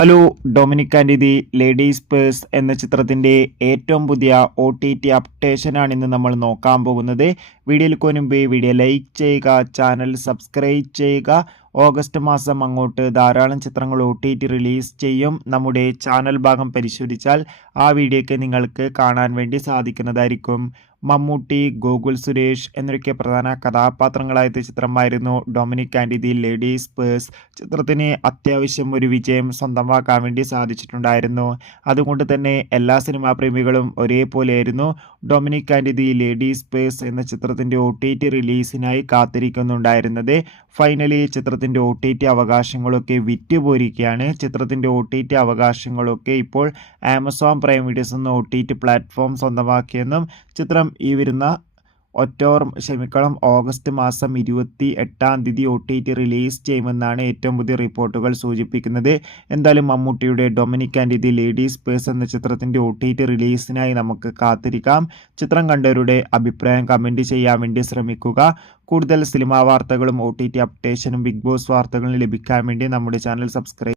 Hello, Dominic and the ladies purse എന്ന ചിത്രത്തിൻ്റെ ഏറ്റവും പുതിയ OTT അപ്ഡേഷനാണ് ഇന്ന് നമ്മൾ നോക്കാൻ പോകുന്നത്. വീഡിയോയിൽ മുൻപ് വീഡിയോ ലൈക്ക് ചെയ്യുക, ചാനൽ സബ്സ്ക്രൈബ് ചെയ്യുക. ഓഗസ്റ്റ് മാസം അങ്ങോട്ട് ധാരാളം ചിത്രങ്ങൾ OTT റിലീസ് ചെയ്യും. നമ്മുടെ ചാനൽ ഭാഗം പരിശോധിച്ചാൽ ആ വീഡിയോയ്ക്ക് നിങ്ങൾക്ക് കാണാൻ വേണ്ടി സാധിക്കുന്നതായിരിക്കും. മമ്മൂട്ടി, ഗോകുൽ സുരേഷ് എന്നൊക്കെ പ്രധാന കഥാപാത്രങ്ങളായ ചിത്രമായിരുന്നു Dominic and the ladies purse. ചിത്രത്തിന് അത്യാവശ്യം ഒരു വിജയം സ്വന്തമാക്കാൻ വേണ്ടി സാധിച്ചിട്ടുണ്ടായിരുന്നു. അതുകൊണ്ട് തന്നെ എല്ലാ സിനിമാ പ്രേമികളും ഒരേപോലെയായിരുന്നു Dominic and the ladies purse എന്ന ചിത്രത്തിൻ്റെ OTT റിലീസിനായി കാത്തിരിക്കുന്നുണ്ടായിരുന്നത്. ഫൈനലി ചിത്രത്തിൻ്റെ OTT അവകാശങ്ങളൊക്കെ വിറ്റുപോയിരിക്കുകയാണ്. ചിത്രത്തിൻ്റെ OTT അവകാശങ്ങളൊക്കെ ഇപ്പോൾ ആമസോൺ പ്രൈം വീഡിയോസ് എന്ന OTT പ്ലാറ്റ്ഫോം സ്വന്തമാക്കിയെന്നും ചിത്രം ഈ വരുന്ന ഓഗസ്റ്റ് മാസം 28 OTT റിലീസ് ചെയ്യുമെന്നാണ് ഏറ്റവും പുതിയ റിപ്പോർട്ടുകൾ സൂചിപ്പിക്കുന്നത്. എന്തായാലും മമ്മൂട്ടിയുടെ Dominic and the ladies purse എന്ന ചിത്രത്തിൻ്റെ OTT റിലീസിനായി നമുക്ക് കാത്തിരിക്കാം. ചിത്രം കണ്ടവരുടെ അഭിപ്രായം കമൻറ്റ് ചെയ്യാൻ വേണ്ടി ശ്രമിക്കുക. കൂടുതൽ സിനിമാ വാർത്തകളും OTT അപ്ഡേഷനും ബിഗ് ബോസ് വാർത്തകളും ലഭിക്കാൻ വേണ്ടി നമ്മുടെ ചാനൽ സബ്സ്ക്രൈബ്